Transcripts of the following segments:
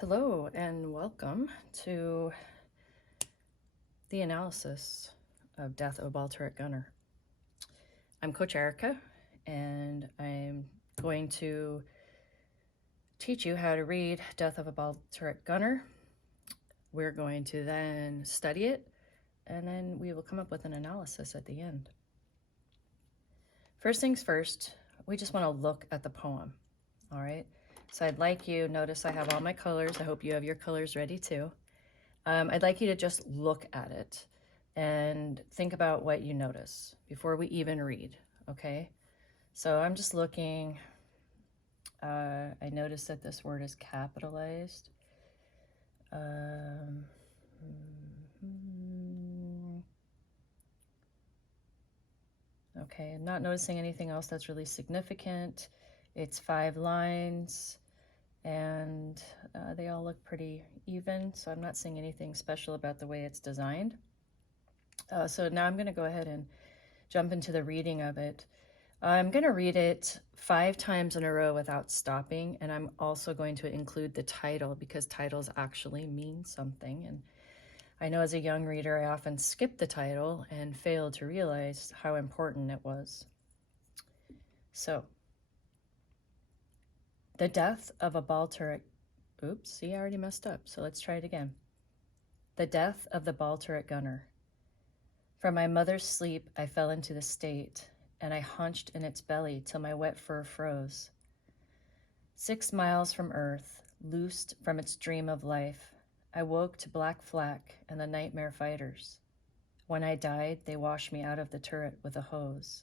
Hello and welcome to the analysis of Death of a Balearic Gunner. I'm Coach Erica, and I'm going to teach you how to read Death of a Balearic Gunner. We're going to then study it, and then we will come up with an analysis at the end. First things first, we just want to look at the poem, all right? So I'd like you, notice I have all my colors. I hope you have your colors ready too. I'd like you to just look at it and think about what you notice before we even read, okay? So I'm just looking. I noticed that this word is capitalized. Okay, I'm not noticing anything else that's really significant. It's 5 lines, and they all look pretty even, so I'm not seeing anything special about the way it's designed. So now I'm going to go ahead and jump into the reading of it. I'm going to read it 5 times in a row without stopping, and I'm also going to include the title because titles actually mean something. And I know as a young reader, I often skip the title and fail to realize how important it was. So, the death of a Balearic, oops, see, I already messed up, so let's try it again. The death of the Balearic gunner. From my mother's sleep, I fell into the state, and I hunched in its belly till my wet fur froze. 6 miles from earth, loosed from its dream of life, I woke to black flak and the nightmare fighters. When I died, they washed me out of the turret with a hose.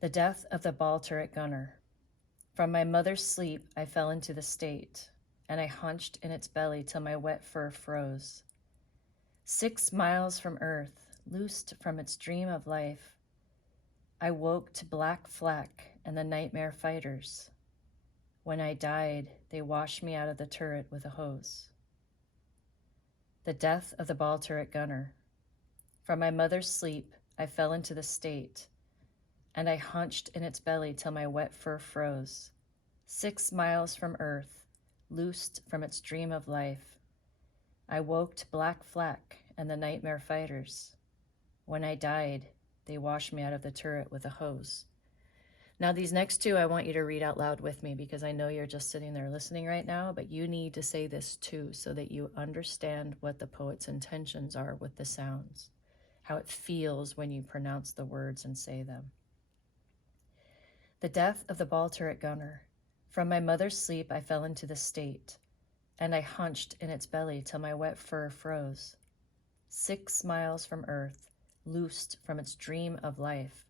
The death of the Balearic gunner. From my mother's sleep, I fell into the state, and I hunched in its belly till my wet fur froze. 6 miles from earth, loosed from its dream of life, I woke to black flak and the nightmare fighters. When I died, they washed me out of the turret with a hose. The death of the Balearic gunner. From my mother's sleep, I fell into the state, and I hunched in its belly till my wet fur froze. 6 miles from earth, loosed from its dream of life, I woke to black flak and the nightmare fighters. When I died, they washed me out of the turret with a hose. Now these next 2 I want you to read out loud with me because I know you're just sitting there listening right now, but you need to say this too so that you understand what the poet's intentions are with the sounds, how it feels when you pronounce the words and say them. The death of the Balearic gunner. From my mother's sleep I fell into the state, and I hunched in its belly till my wet fur froze. 6 miles from earth, loosed from its dream of life,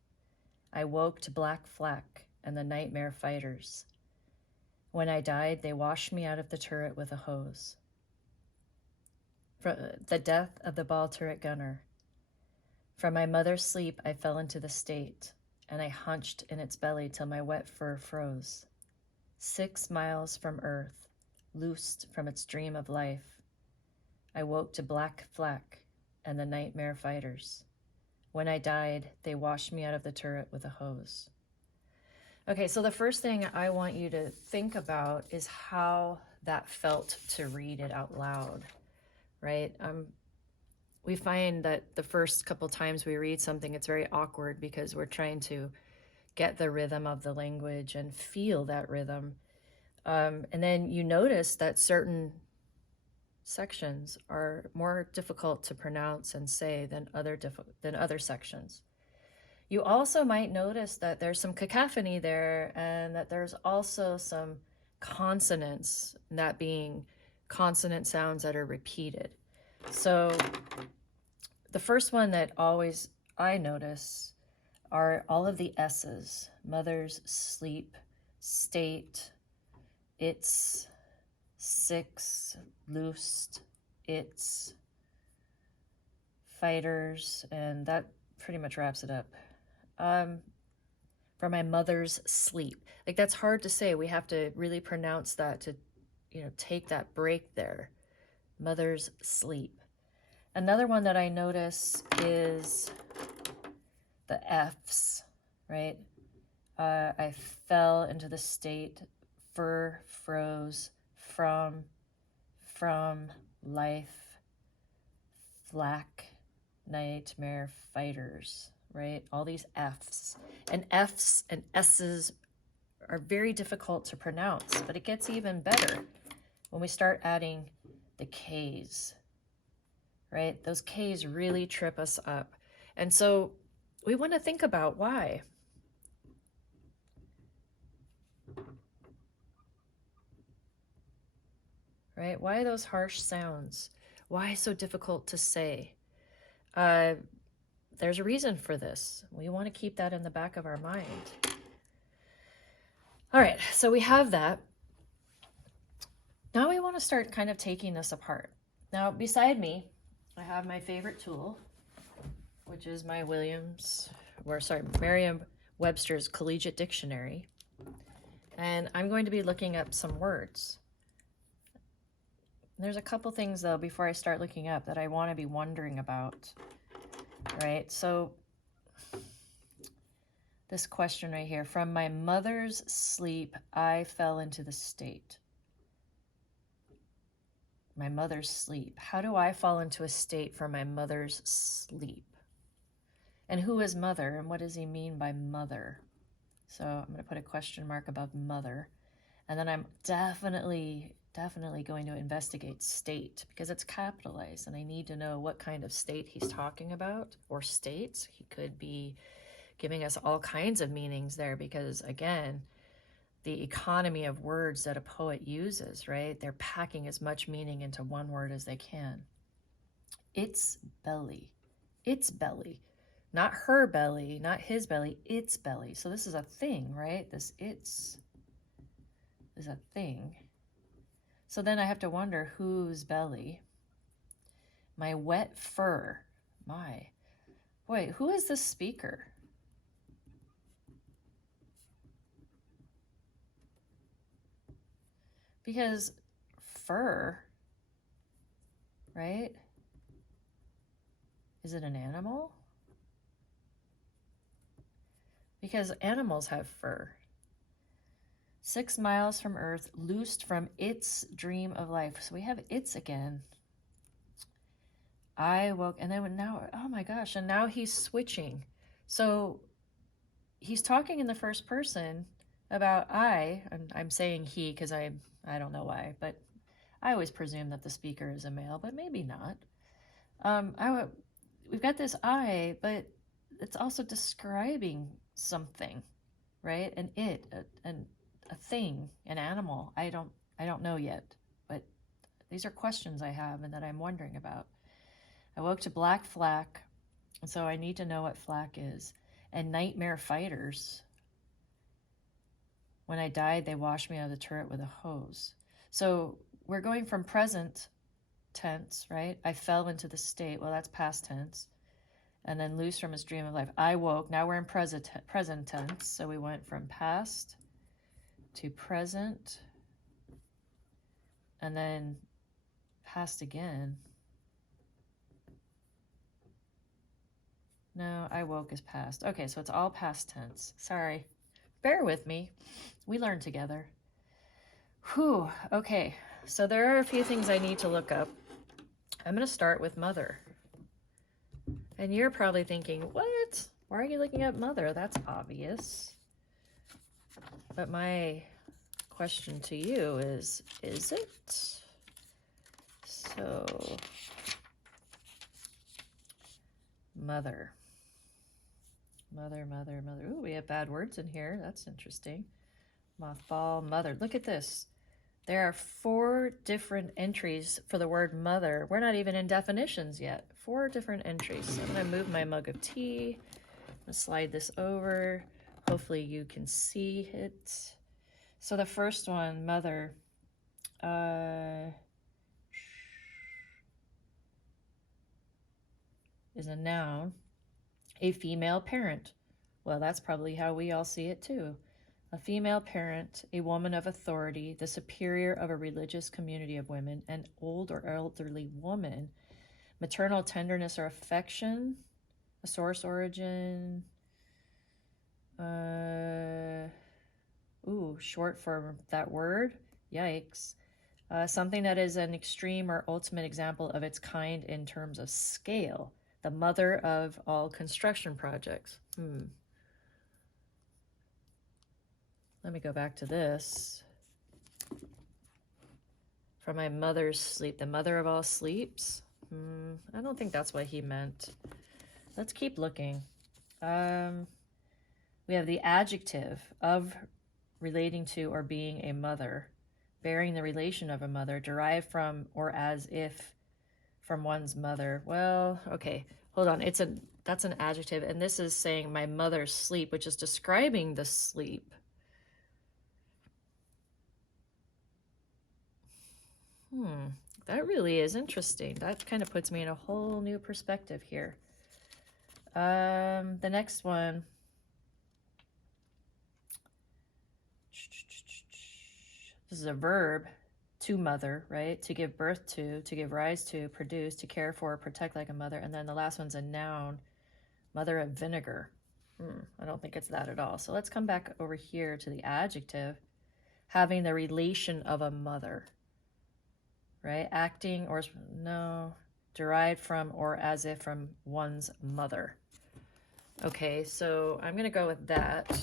I woke to black flak and the nightmare fighters. When I died, they washed me out of the turret with a hose. The death of the Balearic gunner. From my mother's sleep I fell into the state, and I hunched in its belly till my wet fur froze. 6 miles from earth, loosed from its dream of life, I woke to black flak and the nightmare fighters. When I died, they washed me out of the turret with a hose. Okay, so the first thing I want you to think about is how that felt to read it out loud, right? We find that the first couple times we read something, it's very awkward because we're trying to get the rhythm of the language and feel that rhythm. And then you notice that certain sections are more difficult to pronounce and say than other sections. You also might notice that there's some cacophony there and that there's also some consonants, that being consonant sounds that are repeated. So the first one that always I notice are all of the S's: mother's, sleep, state, its, 6, loosed, its, fighters, and that pretty much wraps it up. From my mother's sleep. Like, that's hard to say. We have to really pronounce that to, take that break there. Mother's sleep. Another one that I notice is the F's, right? I fell into the state, fur froze, from, life, flak, nightmare fighters, right? All these F's. And F's and S's are very difficult to pronounce, but it gets even better when we start adding the K's, right? Those K's really trip us up. And so we want to think about why. Right? Why those harsh sounds? Why so difficult to say? There's a reason for this. We want to keep that in the back of our mind. All right, so we have that. Now we want to start kind of taking this apart. Now, beside me, I have my favorite tool, which is my Merriam-Webster's Collegiate Dictionary. And I'm going to be looking up some words. There's a couple things, though, before I start looking up that I want to be wondering about, right? So this question right here, from my mother's sleep, I fell into the state. My mother's sleep. How do I fall into a state from my mother's sleep? And who is mother, and what does he mean by mother? So I'm going to put a question mark above mother. And then I'm definitely going to investigate state, because it's capitalized and I need to know what kind of state he's talking about, or states. He could be giving us all kinds of meanings there, because again, the economy of words that a poet uses, right? They're packing as much meaning into one word as they can. Its belly. Its belly. Not her belly, not his belly, its belly. So this is a thing, right? This its is a thing. So then I have to wonder whose belly. My wet fur. My. Wait, who is the speaker? Because fur, right? Is it an animal? Because animals have fur. 6 miles from Earth, loosed from its dream of life. So we have its again. I woke, and then now, oh my gosh, and now he's switching. So he's talking in the first person about I'm saying he because I don't know why, but I always presume that the speaker is a male, but maybe not. We've got this I, but it's also describing something, right? An a thing, an animal. I don't know yet, but these are questions I have and that I'm wondering about. I woke to black flak, and so I need to know what flak is. And nightmare fighters. When I died, they washed me out of the turret with a hose. So we're going from present tense, right? I fell into the state. Well, that's past tense. And then loose from his dream of life. I woke. Now we're in present tense. So we went from past to present, and then past again. No, I woke is past. Okay, so it's all past tense. Sorry. Bear with me. We learn together. Whew. Okay, so there are a few things I need to look up. I'm going to start with mother. And you're probably thinking, what? Why are you looking at mother? That's obvious. But my question to you is it? So, mother. Mother. Ooh, we have bad words in here. That's interesting. Mothball, mother. Look at this. There are 4 different entries for the word mother. We're not even in definitions yet. 4 different entries. So I'm going to move my mug of tea. I'm going to slide this over. Hopefully you can see it. So the first one, mother. Is a noun. A female parent. Well, that's probably how we all see it too. A female parent, a woman of authority, the superior of a religious community of women, an old or elderly woman, maternal tenderness or affection, a source origin, short for that word, yikes, Something that is an extreme or ultimate example of its kind in terms of scale. The mother of all construction projects. Let me go back to this. From my mother's sleep. The mother of all sleeps? I don't think that's what he meant. Let's keep looking. We have the adjective of relating to or being a mother, bearing the relation of a mother, derived from or as if from one's mother. Well, okay, hold on. That's an adjective, and this is saying my mother's sleep, which is describing the sleep. That really is interesting. That kind of puts me in a whole new perspective here. The next one. This is a verb, to mother, right? To give birth to give rise to, produce, to care for, protect like a mother. And then the last one's a noun, mother of vinegar. I don't think it's that at all. So let's come back over here to the adjective, having the relation of a mother, right? Acting or no, derived from or as if from one's mother. Okay, so I'm going to go with that.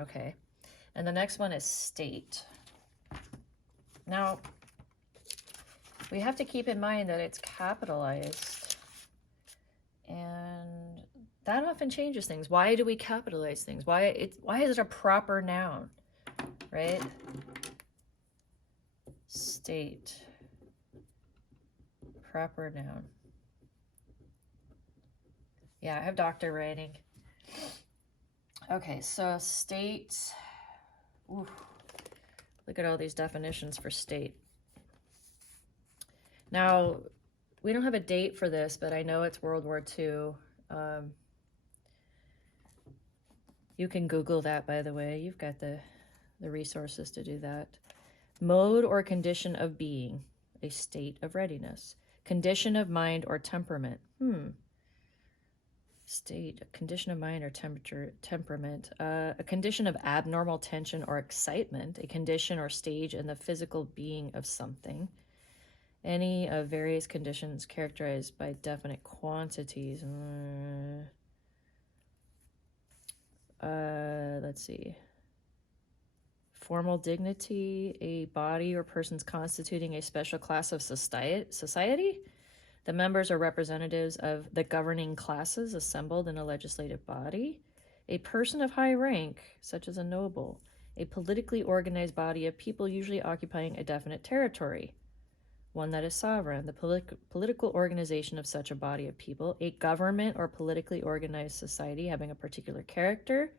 Okay, and the next one is state. Now, we have to keep in mind that it's capitalized, and that often changes things. Why do we capitalize things? Why is it a proper noun, right? State, proper noun. Yeah, I have doctor writing. Okay, so state. Ooh, look at all these definitions for state. Now, we don't have a date for this, but I know it's World War II. You can Google that, by the way. You've got the resources to do that. Mode or condition of being, a state of readiness. Condition of mind or temperament. State, a condition of mind or temperament. A condition of abnormal tension or excitement. A condition or stage in the physical being of something. Any of various conditions characterized by definite quantities. Let's see. Formal dignity, a body or persons constituting a special class of society. The members are representatives of the governing classes assembled in a legislative body. A person of high rank, such as a noble. A politically organized body of people usually occupying a definite territory. One that is sovereign, the political organization of such a body of people. A government or politically organized society having a particular character.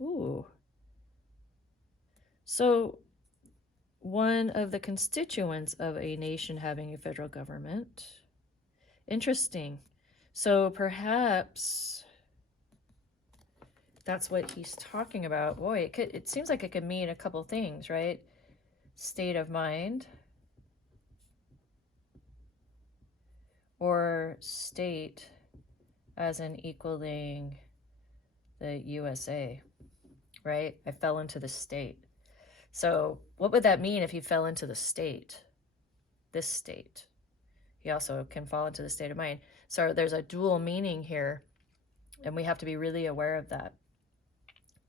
Ooh. So, one of the constituents of a nation having a federal government. Interesting. So perhaps that's what he's talking about. Boy, it seems like it could mean a couple things, right? State of mind, or state as in equaling the USA, right? I fell into the state. So what would that mean if he fell into the state? This state. He also can fall into the state of mind. So there's a dual meaning here, and we have to be really aware of that.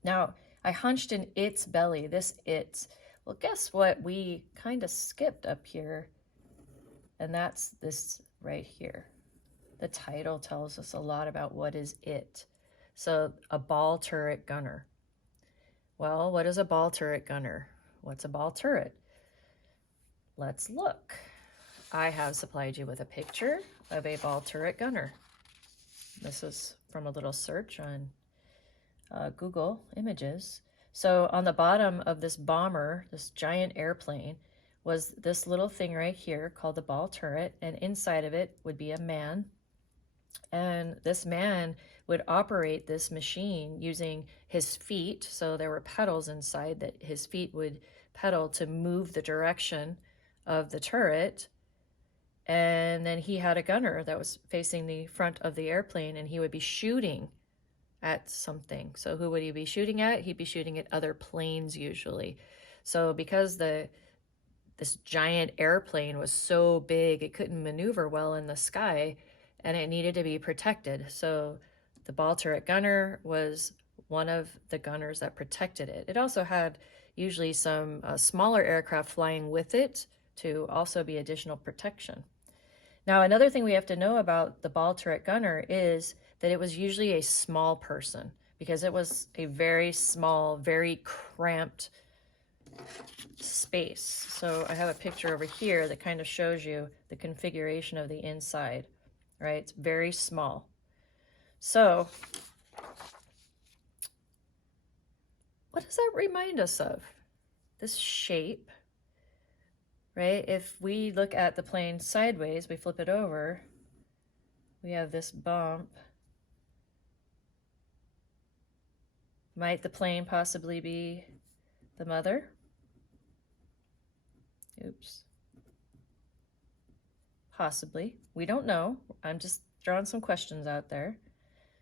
Now, I hunched in its belly, this it. Well, guess what? We kind of skipped up here, and that's this right here. The title tells us a lot about what is it. So, a ball turret gunner. Well, what is a ball turret gunner? What's a ball turret? Let's look. I have supplied you with a picture of a ball turret gunner. This is from a little search on Google Images. So on the bottom of this bomber, this giant airplane, was this little thing right here called the ball turret, and inside of it would be a man. And this man would operate this machine using his feet. So there were pedals inside that his feet would pedal to move the direction of the turret. And then he had a gunner that was facing the front of the airplane, and he would be shooting at something. So who would he be shooting at? He'd be shooting at other planes usually. So because this giant airplane was so big, it couldn't maneuver well in the sky, and it needed to be protected. So the ball turret gunner was one of the gunners that protected it. It also had usually some smaller aircraft flying with it to also be additional protection. Now, another thing we have to know about the ball turret gunner is that it was usually a small person, because it was a very small, very cramped space. So I have a picture over here that kind of shows you the configuration of the inside, right? It's very small. So what does that remind us of? This shape, right? If we look at the plane sideways, we flip it over, we have this bump. Might the plane possibly be the mother? Oops. Possibly. We don't know. I'm just throwing some questions out there.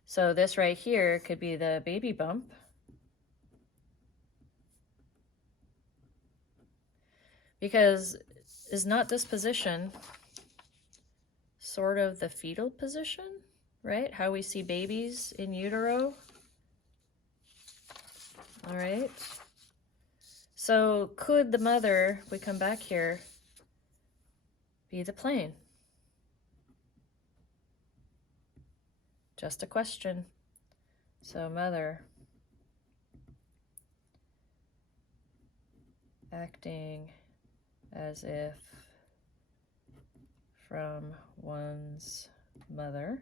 So this right here could be the baby bump. Because is not this position sort of the fetal position, right? How we see babies in utero. All right. So could the mother, we come back here, be the plane? Just a question. So mother acting as if from one's mother,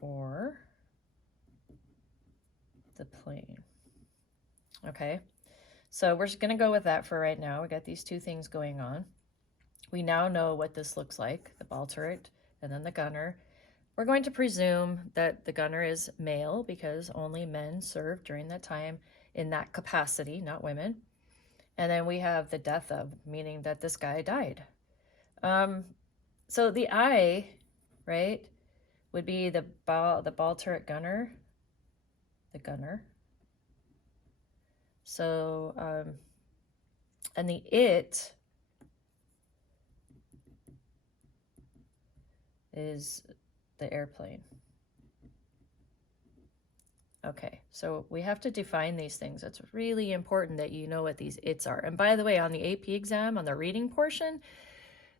or the plane. Okay, so we're just going to go with that for right now. We got these two things going on. We now know what this looks like, the ball turret and then the gunner. We're going to presume that the gunner is male because only men served during that time in that capacity, not women. And then we have the death of, meaning that this guy died. So the I, right, would be the ball turret gunner, the gunner. So, and the it is the airplane. Okay, so we have to define these things. It's really important that you know what these its are. And by the way, on the AP exam, on the reading portion,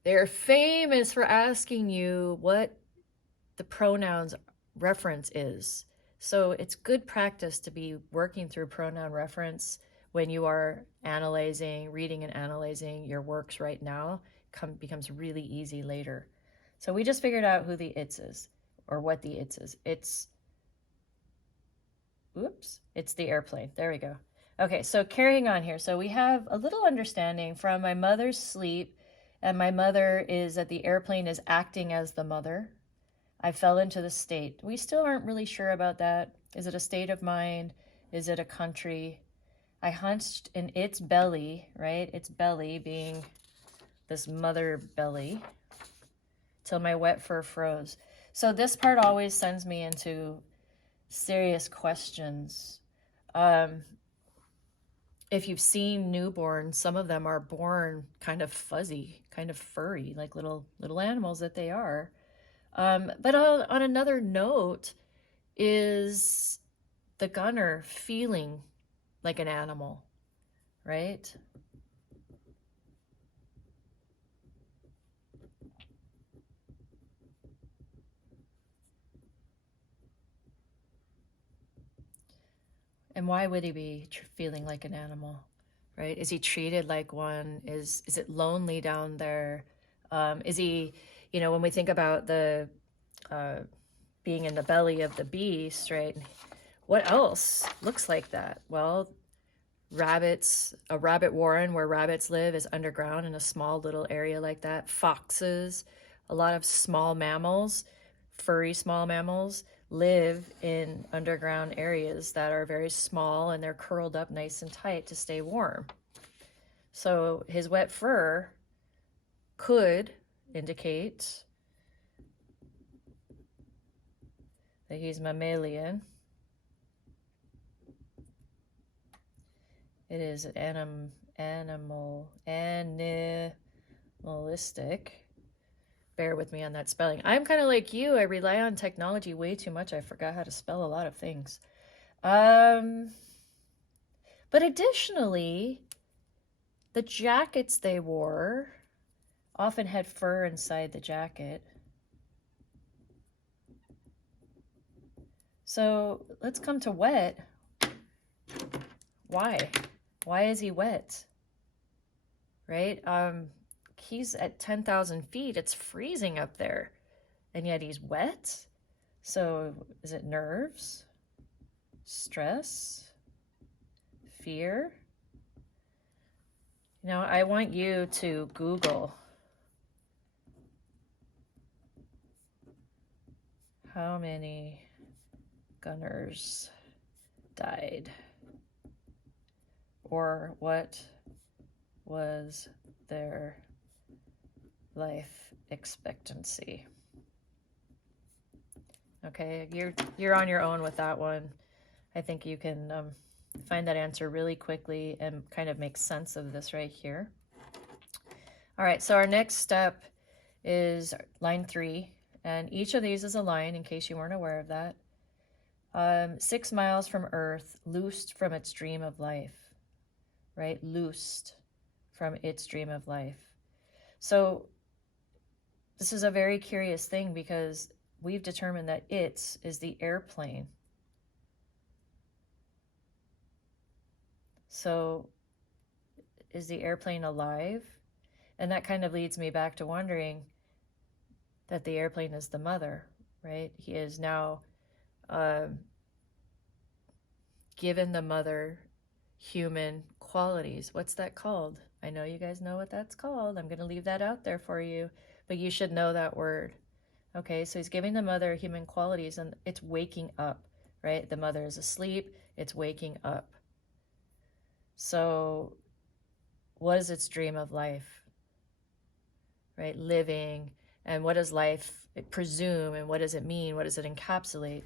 they're famous for asking you what the pronouns reference is. So it's good practice to be working through pronoun reference when you are analyzing, reading and analyzing your works right now. Becomes really easy later. So we just figured out who the its is, or what the its is. It's the airplane. There we go. Okay, so carrying on here. So we have a little understanding from my mother's sleep, and my mother is that the airplane is acting as the mother. I fell into the state. We still aren't really sure about that. Is it a state of mind? Is it a country? I hunched in its belly, right? Its belly being this mother belly, till my wet fur froze. So this part always sends me into serious questions. If you've seen newborns, some of them are born kind of fuzzy, kind of furry, like little animals that they are. But on another note, is the gunner feeling like an animal, right? And why would he be feeling like an animal, right? Is he treated like one? Is it lonely down there? Is he, when we think about the being in the belly of the beast, right? What else looks like that? Well, rabbits, a rabbit warren where rabbits live is underground in a small little area like that. Foxes, a lot of small mammals, furry small mammals, live in underground areas that are very small, and they're curled up nice and tight to stay warm. So his wet fur could indicate that he's mammalian. It is animalistic. Bear with me on that spelling. I'm kind of like you. I rely on technology way too much. I forgot how to spell a lot of things. But additionally, the jackets they wore often had fur inside the jacket. So let's come to wet. Why? Why is he wet? Right? He's at 10,000 feet. It's freezing up there. And yet he's wet? So is it nerves? Stress? Fear? You know, I want you to Google how many gunners died, or what was their life expectancy. Okay, you're on your own with that one. I think you can find that answer really quickly and kind of make sense of this right here. All right, so our next step is line 3, and each of these is a line in case you weren't aware of that. 6 miles from Earth, loosed from its dream of life, right? Loosed from its dream of life. So this is a very curious thing because we've determined that it is the airplane. So is the airplane alive? And that kind of leads me back to wondering that the airplane is the mother, right? He is now given the mother human qualities. What's that called? I know you guys know what that's called. I'm going to leave that out there for you, but you should know that word. Okay, so he's giving the mother human qualities, and it's waking up, right? The mother is asleep, it's waking up. So what is its dream of life, right? Living. And what does life presume, and what does it mean? What does it encapsulate?